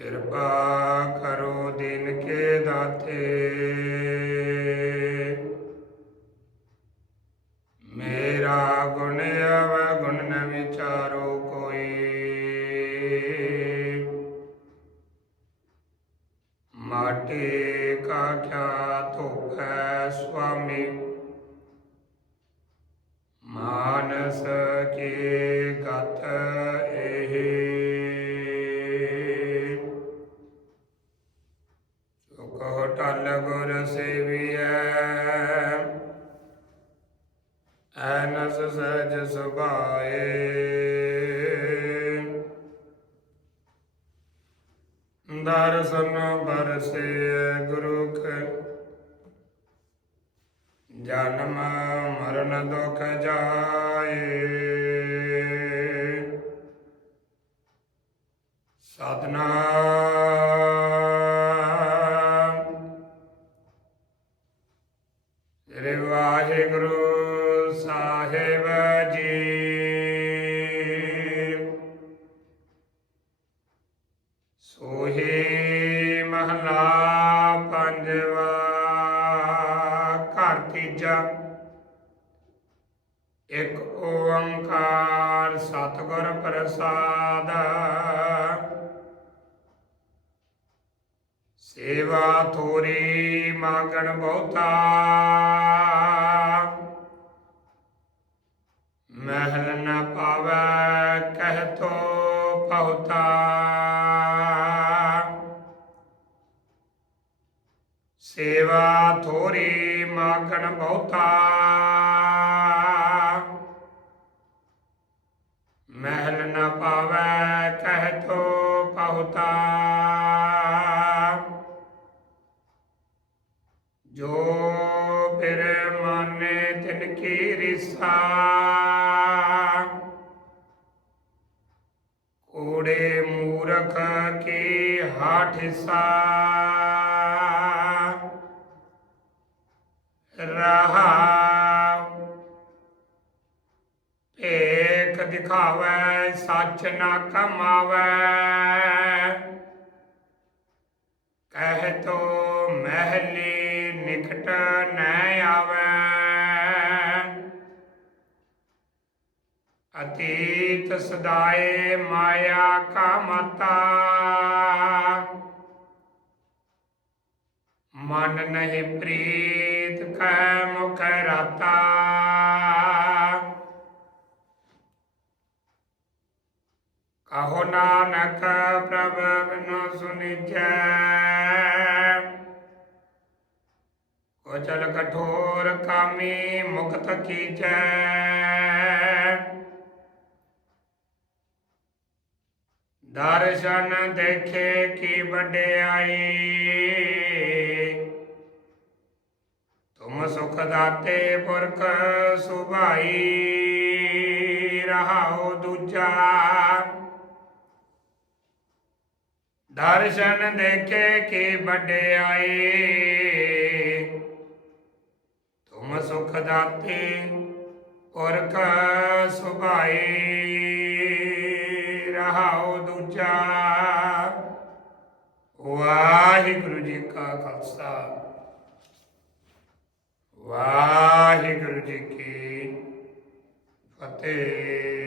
कृपा करो दिन के दाते। मेरा गुण अवगुण न विचारो कोई। माटी का क्या तो है, स्वामी? ਐਨਸ ਸਹਿਜ ਸੁਭਾਏ। ਦਰਸ਼ਨ ਬਰਸੇ ਗੁਰੁਖ। ਜਨਮ ਮਰਨ ਦੁਖ ਜਾਏ। ਸਤਨਾਮ ਸੋਹੇ ਮਹਲਾ ਪੰਜਵਾ, ਘਰ ਤੀਜਾ। ਇੱਕ ਓੰਕਾਰ ਸਤਿਗੁਰ ਪ੍ਰਸਾਦ, ਸੇਵਾ ਥੋਰੀ ਮਾਗਣ ਬਹੁਤਾ। ਮਹਿਲ ਨ ਪਾਵੈ ਕਹਿ ਤੋ ਬਹੁਤਾ ਸੇਵਾ ਥੋਰੀ ਮਾਗਣ ਬਹੁਤਾ। ਮਹਿਲ ਨਾ ਪਾਵੈ ਕਹਿ ਤੋ ਬਹੁਤਾ ਜੋ ਫਿਰ ਮਾਨੇ ਤਿਨ ਕੀ ਰਿਸਾ। ਕੋੜੇ ਮੂਰਖ ਕੀ ਹਾਠਿਸਾ। ਰਹਾ। ਏਕ ਦਿਖਾਵੈ, ਸੱਚ ਨਾ ਕਮਾਵੈ। ਕਹਿ ਤੋ ਮਹਿਲੀ ਨਿਕਟ ਨ ਆਵੈ। ਅਤੀਤ ਸਦਾਏ ਮਾਇਆ ਕਾ ਮਤਾ। ਮਨ ਨਹੀਂ ਪ੍ਰੀਤ कह मुख रता कहो नानक प्रभु सुनिज। कुचल कठोर कामी मुक्त की दर्शन देखे की बड़े आई। सुख दाते पुरख सुभाई रहाओ दूजा। दर्शन देखे के बड़े आए। तुम सुख दाते पुरख सुभाई रहाओ दूजा। वाहिगुरु जी का खालसा। ਵਾਹਿਗੁਰੂ ਜੀ ਕੀ ਫਤਿਹ।